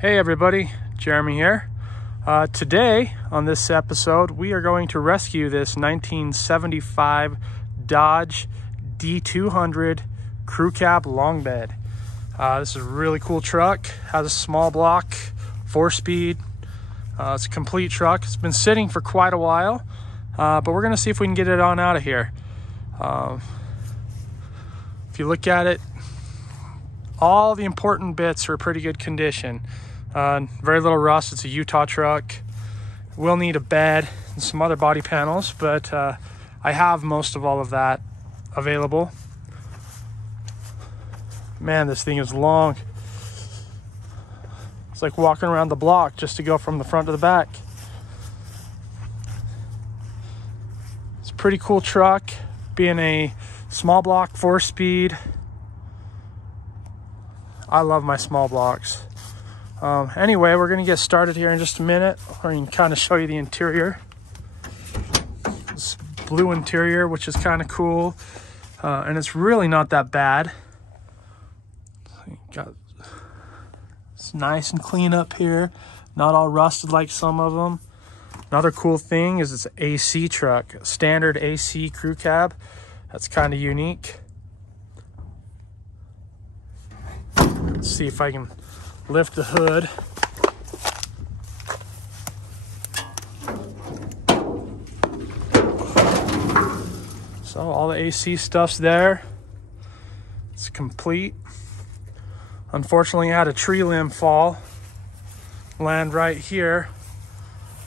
Hey everybody, Jeremy here. Today on this episode, we are going to rescue this 1975 Dodge D200 crew cab long bed. This is a really cool truck, has a small block, 4-speed. It's a complete truck. It's been sitting for quite a while, but we're gonna see if we can get it on out of here. If you look at it, all the important bits are pretty good condition. Very little rust. It's a Utah truck. We'll need a bed and some other body panels, but I have most of all of that available. Man, this thing is long. It's like walking around the block just to go from the front to the back. It's a pretty cool truck, being a small block 4-speed. I love my small blocks. Anyway, we're gonna get started here in just a minute. I can kind of show you the interior. This blue interior, which is kind of cool, and it's really not that bad. It's nice and clean up here, not all rusted like some of them. Another cool thing is it's an AC truck, standard AC crew cab. That's kind of unique. Let's see if I can lift the hood. So all the AC stuff's there. It's complete. Unfortunately, I had a tree limb fall, land right here,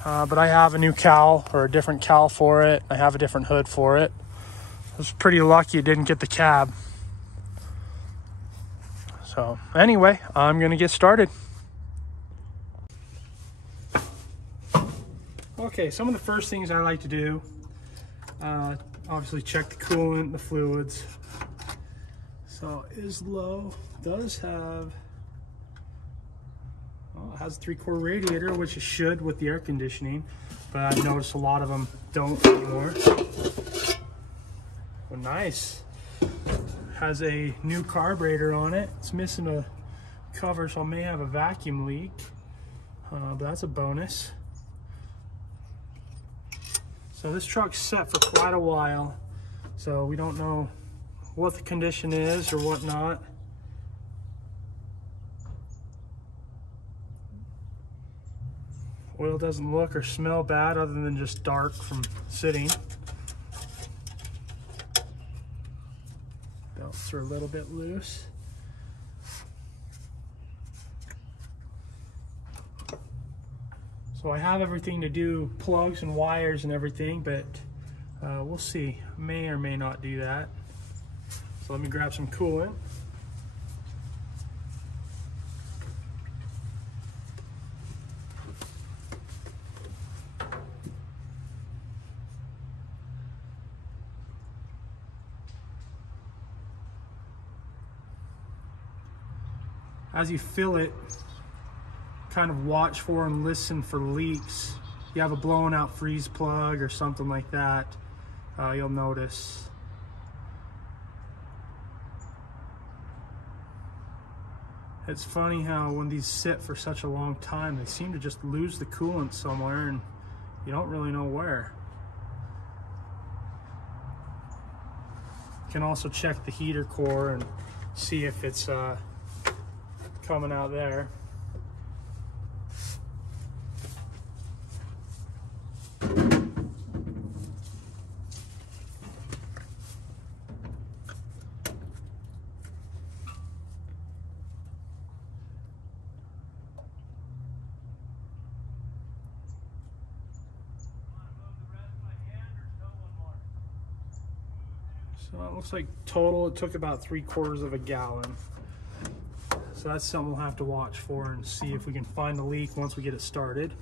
but I have a new cowl, or a different cowl for it. I have a different hood for it. I was pretty lucky it didn't get the cab. So anyway, I'm gonna get started. Okay, some of the first things I like to do, obviously check the coolant, the fluids. So it is low. Does have, well, it has a 3-quart radiator, which it should with the air conditioning, but I've noticed a lot of them don't anymore. Well, nice. Has a new carburetor on it. It's missing a cover, so I may have a vacuum leak, but that's a bonus. So this truck's set for quite a while, so we don't know what the condition is or whatnot. Oil doesn't look or smell bad other than just dark from sitting. Belts are a little bit loose. So I have everything to do plugs and wires and everything, but we'll see. May or may not do that. So let me grab some coolant. As you fill it, kind of watch for and listen for leaks. If you have a blown out freeze plug or something like that, you'll notice. It's funny how when these sit for such a long time, they seem to just lose the coolant somewhere and you don't really know where. You can also check the heater core and see if it's coming out there. So it looks like total it took about 3/4 of a gallon. So that's something we'll have to watch for and see if we can find the leak once we get it started.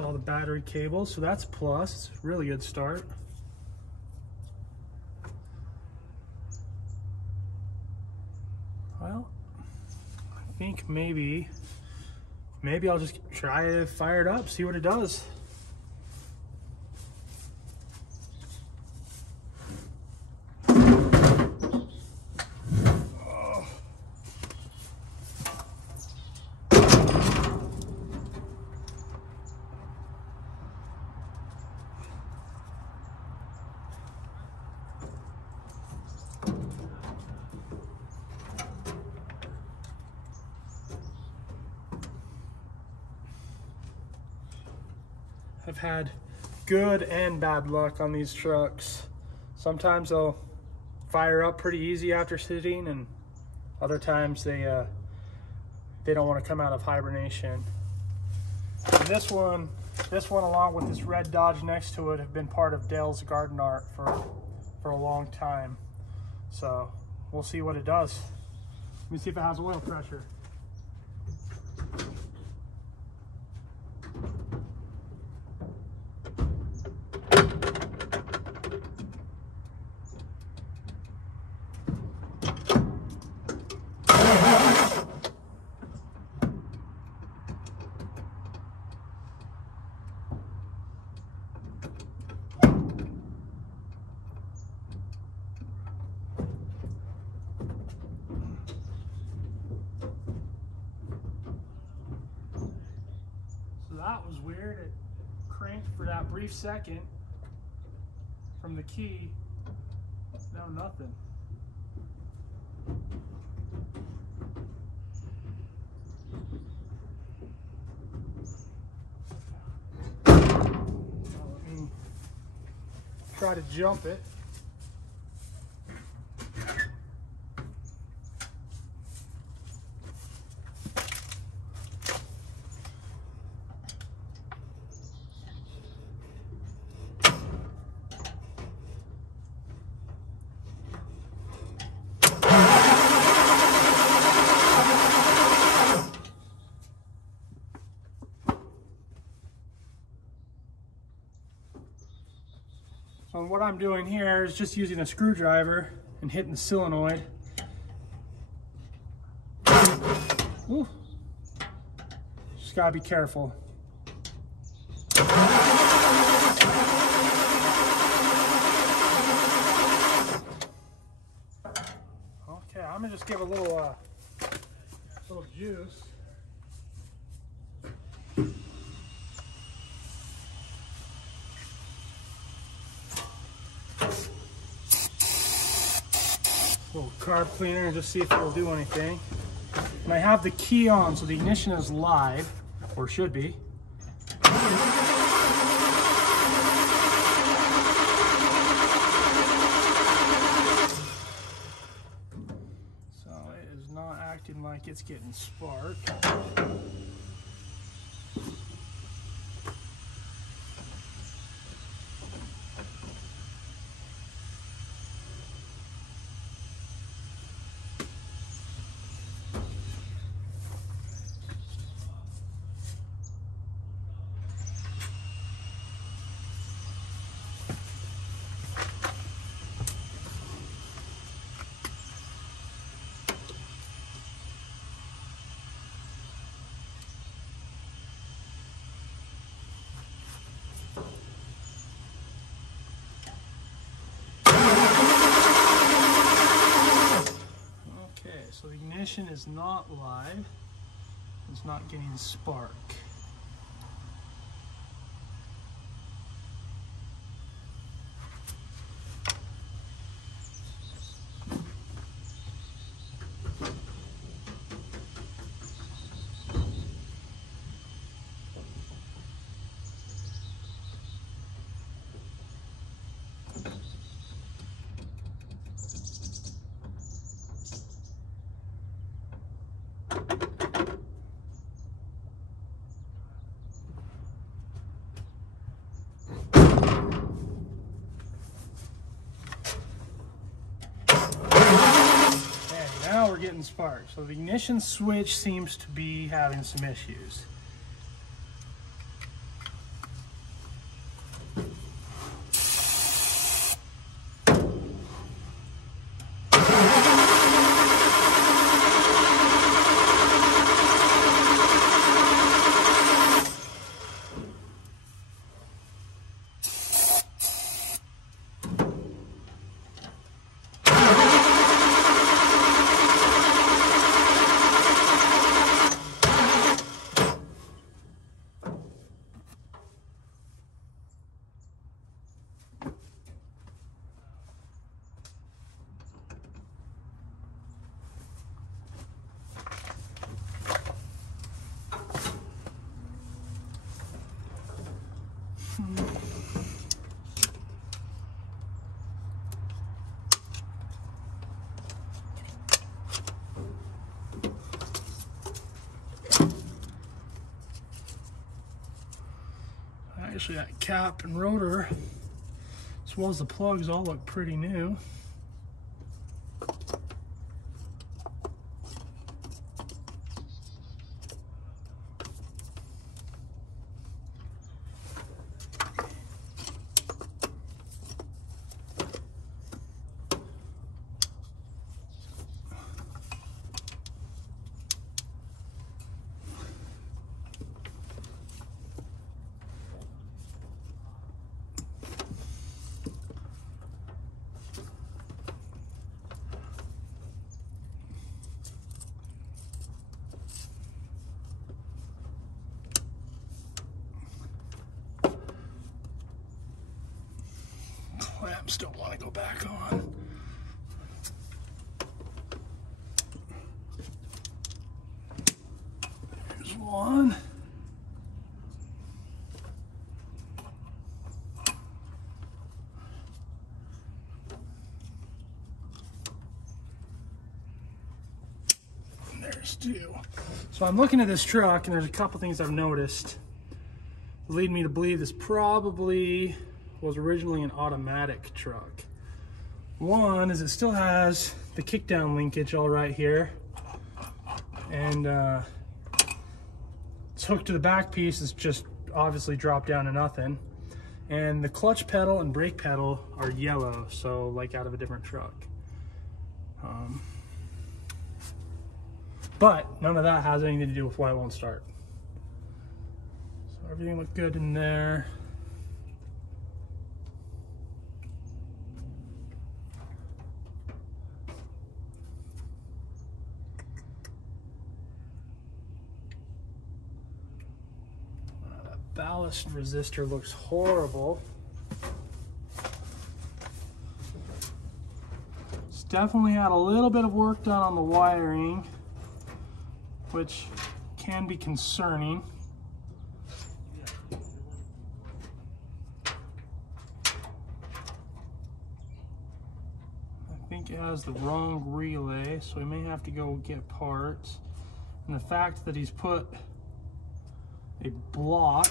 All the battery cables, so that's a plus. It's a really good start. think maybe I'll just try to fire it up, see what it does. I've had good and bad luck on these trucks. Sometimes they'll fire up pretty easy after sitting, and other times they don't want to come out of hibernation. And this one along with this red Dodge next to it have been part of Dale's garden art for a long time. So we'll see what it does. Let me see if it has oil pressure. That was weird. It cranked for that brief second from the key. Now nothing. Now let me try to jump it. So what I'm doing here is just using a screwdriver and hitting the solenoid. Ooh. Just gotta be careful. Okay, I'm gonna just give a little juice. Little carb cleaner and just see if it'll do anything. And I have the key on, so the ignition is live, or should be. So it is not acting like it's getting sparked. So the ignition is not live, it's not getting spark. Now we're getting sparks. So the ignition switch seems to be having some issues. Actually, that cap and rotor, as well as the plugs, all look pretty new. Clamps don't want to go back on. There's one. And there's two. So I'm looking at this truck and there's a couple things I've noticed that lead me to believe this probably was originally an automatic truck. One is it still has the kickdown linkage all right here, and it's hooked to the back piece. It's just obviously dropped down to nothing, and the clutch pedal and brake pedal are yellow, so like out of a different truck. But none of that has anything to do with why it won't start. So everything looked good in there. Ballast resistor looks horrible. It's definitely had a little bit of work done on the wiring, which can be concerning. I think it has the wrong relay, so we may have to go get parts. And the fact that he's put a block,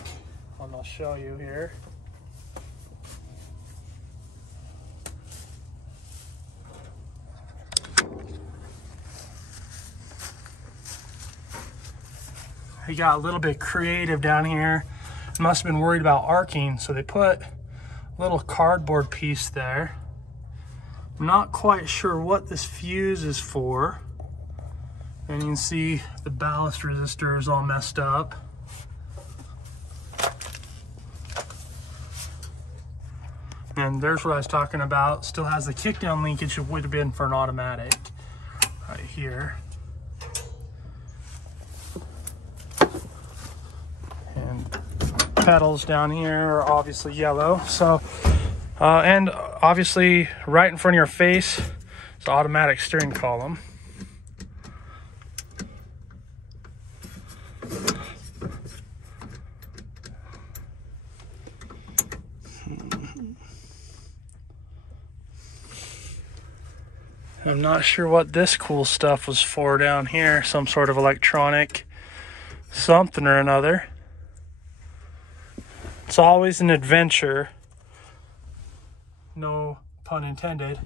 and I'll show you here. He got a little bit creative down here. Must have been worried about arcing, so they put a little cardboard piece there. I'm not quite sure what this fuse is for. And you can see the ballast resistor is all messed up. And there's what I was talking about. Still has the kickdown linkage. It would have been for an automatic right here. And pedals down here are obviously yellow. So, and obviously right in front of your face is the automatic steering column. I'm not sure what this cool stuff was for down here. Some sort of electronic something or another. It's always an adventure, no pun intended,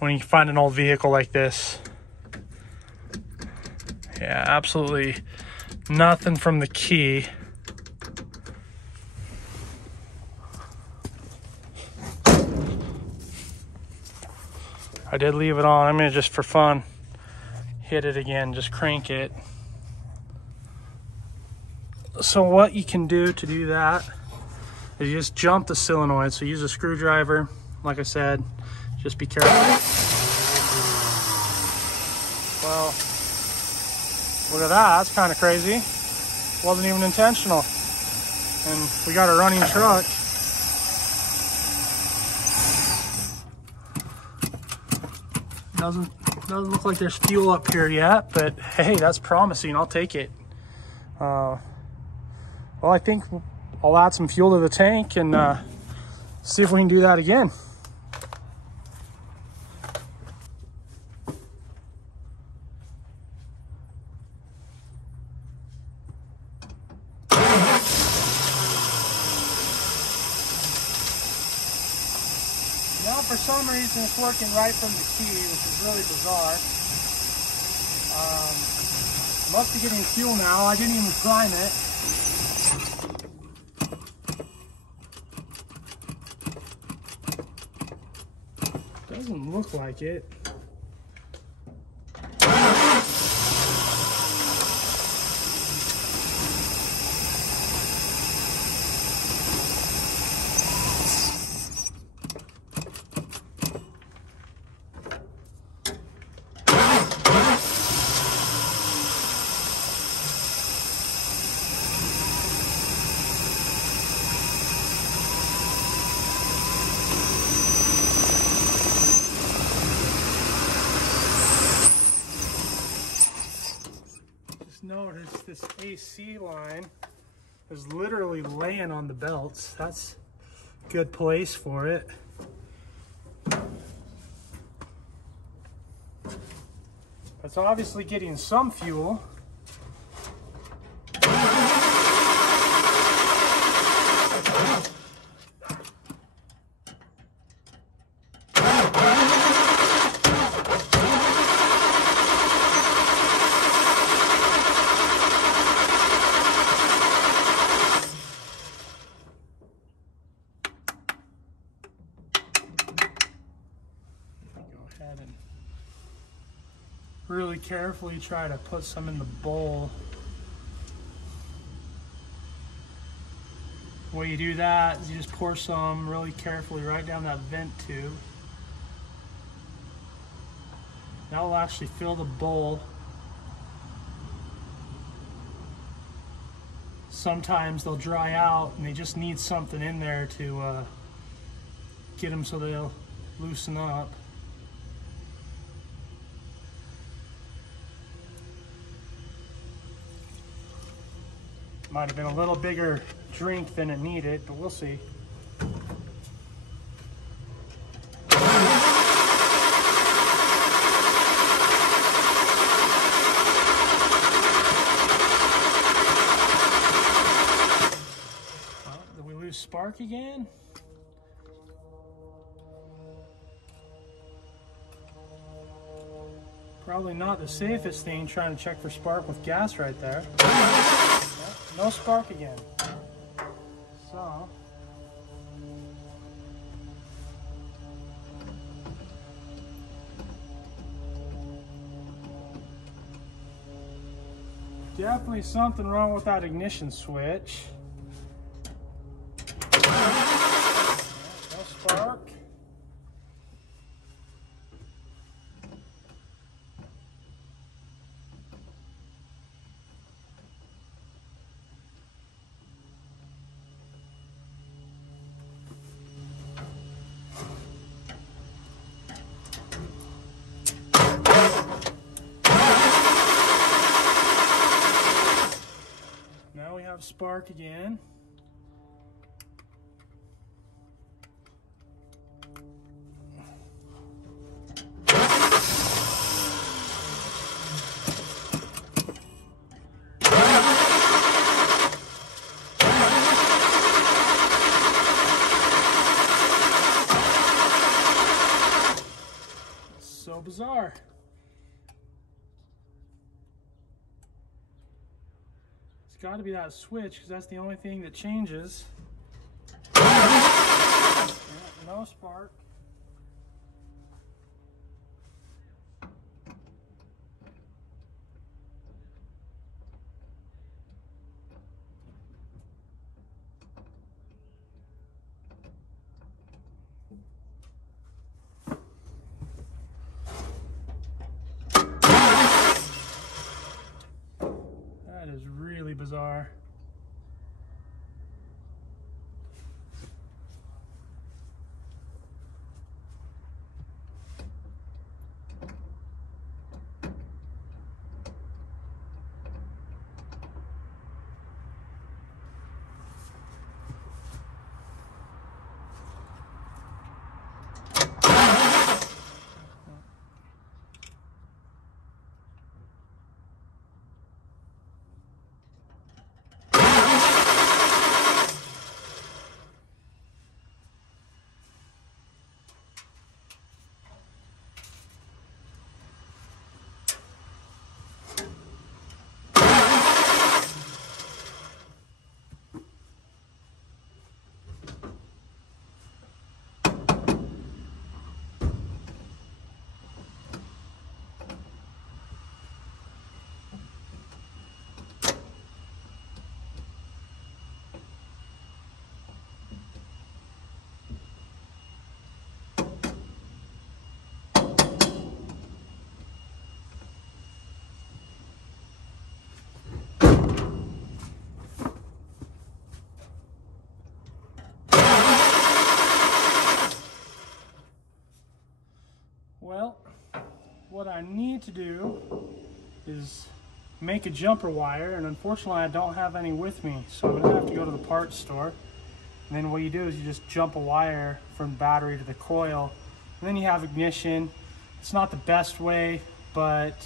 when you find an old vehicle like this. Yeah, absolutely nothing from the key. I did leave it on. I'm gonna just for fun hit it again, just crank it. So what you can do to do that is you just jump the solenoid. So use a screwdriver, like I said, just be careful. Well, look at that, that's kind of crazy. Wasn't even intentional. And we got a running truck. Doesn't look like there's fuel up here yet, but hey, that's promising. I'll take it. Well, I think I'll add some fuel to the tank and see if we can do that again. for some reason it's working right from the key, which is really bizarre. Must be getting fuel now. I didn't even prime it. Doesn't look like it. Notice this AC line is literally laying on the belts. That's a good place for it. It's obviously getting some fuel. And really carefully try to put some in the bowl. The way you do that is you just pour some really carefully right down that vent tube. That will actually fill the bowl. Sometimes they'll dry out and they just need something in there to get them so they'll loosen up. Might have been a little bigger drink than it needed, but we'll see. Did we lose spark again? Probably not the safest thing trying to check for spark with gas right there. No spark again. So definitely something wrong with that ignition switch. No spark. Spark again. So bizarre. Got to be that switch because that's the only thing that changes. Yeah, no spark. That is really bizarre. Well, what I need to do is make a jumper wire, and unfortunately I don't have any with me, so I'm gonna have to go to the parts store. And then what you do is you just jump a wire from the battery to the coil, and then you have ignition. It's not the best way, but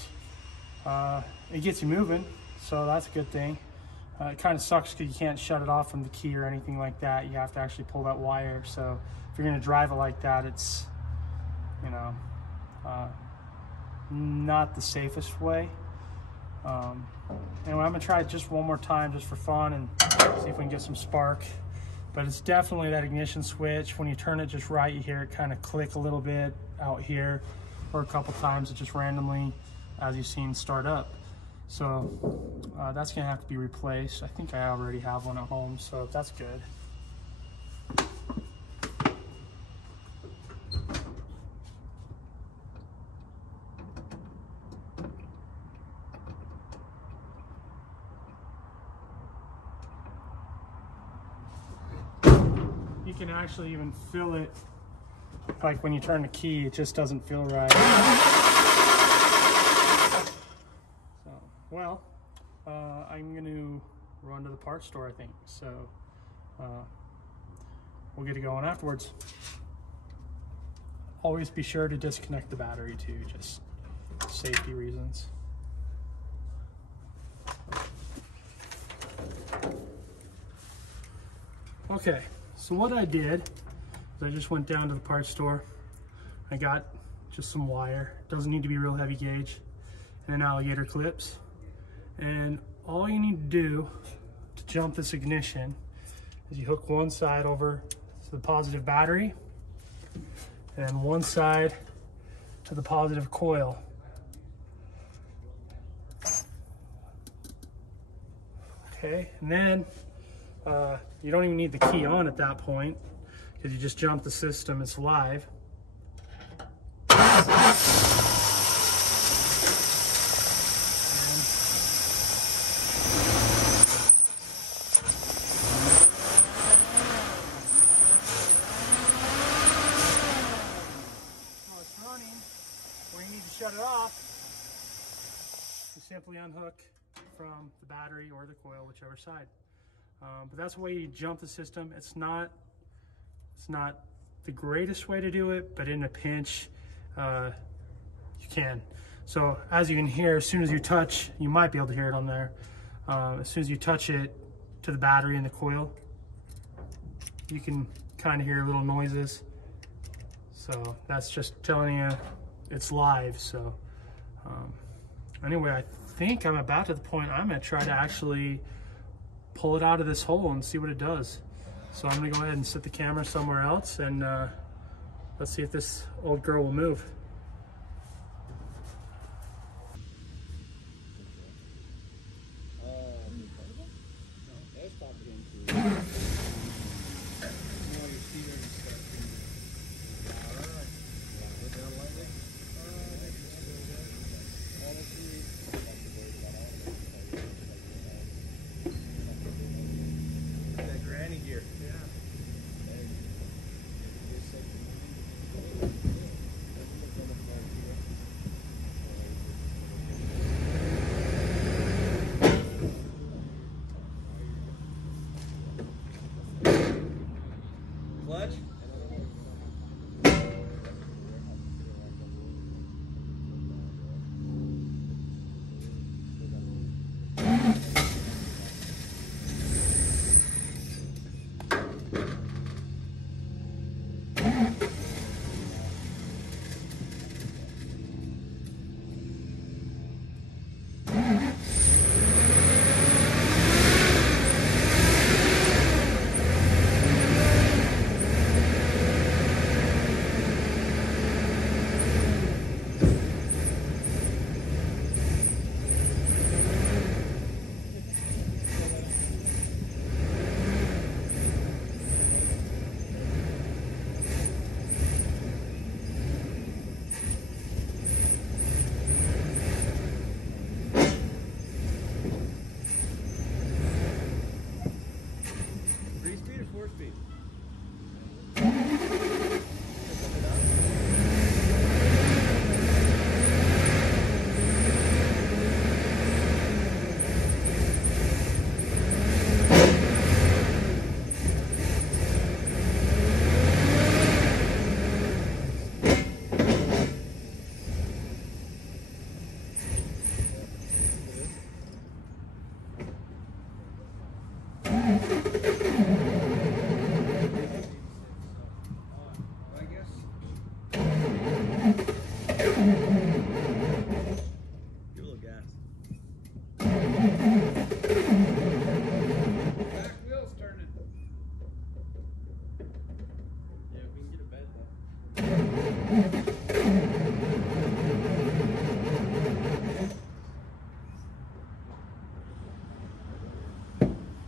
it gets you moving, so that's a good thing. It kind of sucks because you can't shut it off from the key or anything like that. You have to actually pull that wire. So if you're going to drive it like that, it's, you know, not the safest way. Anyway, I'm going to try it just one more time just for fun and see if we can get some spark. But it's definitely that ignition switch. When you turn it just right, you hear it kind of click a little bit out here, or a couple times it just randomly, as you've seen, start up. So that's gonna have to be replaced. I think I already have one at home, so that's good. You can actually even feel it, like when you turn the key, it just doesn't feel right. So, well, I'm going to run to the parts store, I think. So we'll get it going afterwards. Always be sure to disconnect the battery too, just safety reasons. Okay, so what I did is I just went down to the parts store. I got just some wire. Doesn't need to be real heavy gauge, and then alligator clips. And all you need to do to jump this ignition is you hook one side over to the positive battery and one side to the positive coil. Okay, and then you don't even need the key on at that point because you just jump the system, it's live. Shut it off, you simply unhook from the battery or the coil, whichever side. But that's the way you jump the system. It's not the greatest way to do it, but in a pinch, you can. So as you can hear, as soon as you touch, you might be able to hear it on there. As soon as you touch it to the battery and the coil, you can kind of hear little noises. So that's just telling you it's live. So anyway, I think I'm about to the point I'm gonna try to actually pull it out of this hole and see what it does. So I'm gonna go ahead and set the camera somewhere else, and let's see if this old girl will move.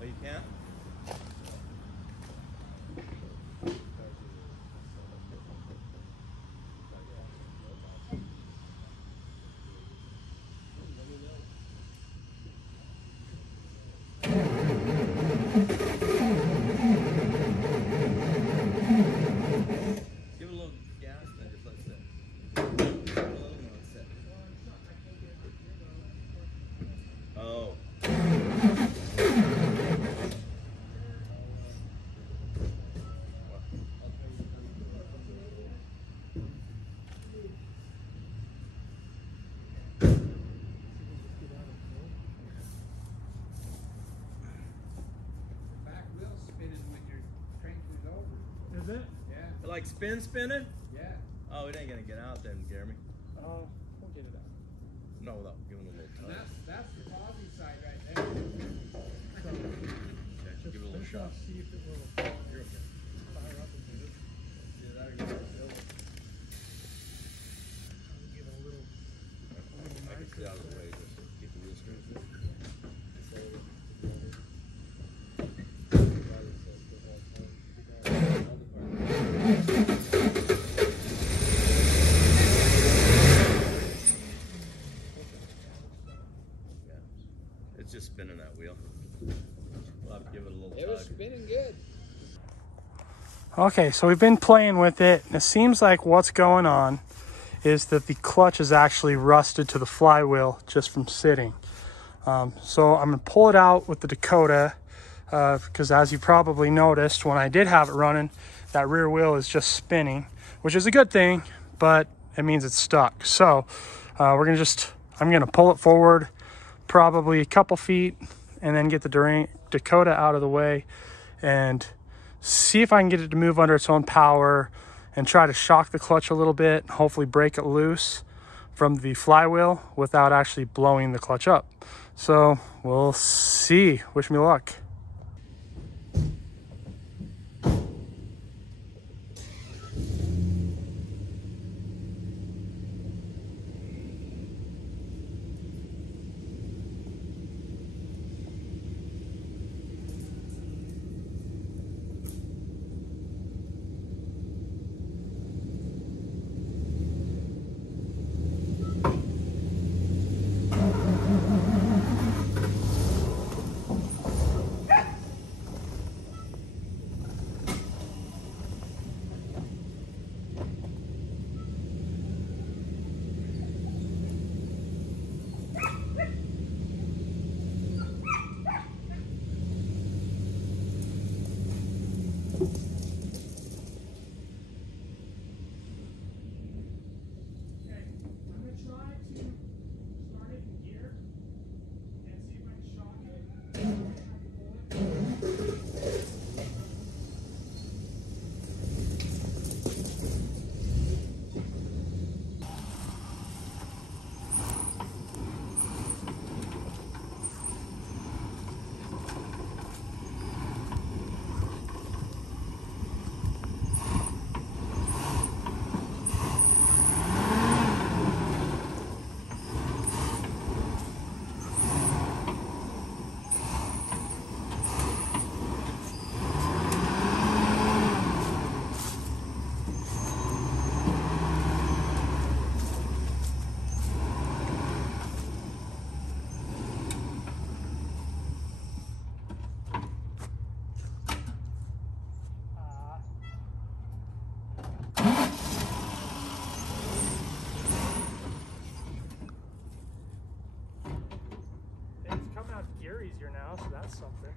you can't? Give it a little gas and just let it sit. Oh. Is it? Yeah. Like spinning? Yeah. Oh, it ain't gonna get out then, Jeremy. Oh, we'll get it out. No, without giving it a little time. That's the positive side right there. Okay, Just give it a little push shot. off, see if it will You're okay. fire up and do it. Yeah, that'll get it. Give it a little I can stay out of the way just to keep the wheel straight. It's just spinning that wheel. We'll have to give it a little It was tug. spinning good. Okay, so we've been playing with it, and it seems like what's going on is that the clutch is actually rusted to the flywheel just from sitting. So I'm gonna pull it out with the Dakota, because as you probably noticed, when I did have it running, that rear wheel is just spinning, which is a good thing, but it means it's stuck. So I'm gonna pull it forward probably a couple feet and then get the Dakota out of the way and see if I can get it to move under its own power and try to shock the clutch a little bit, hopefully break it loose from the flywheel without actually blowing the clutch up. So we'll see. Wish me luck. It's coming out gear easier now, so that's something.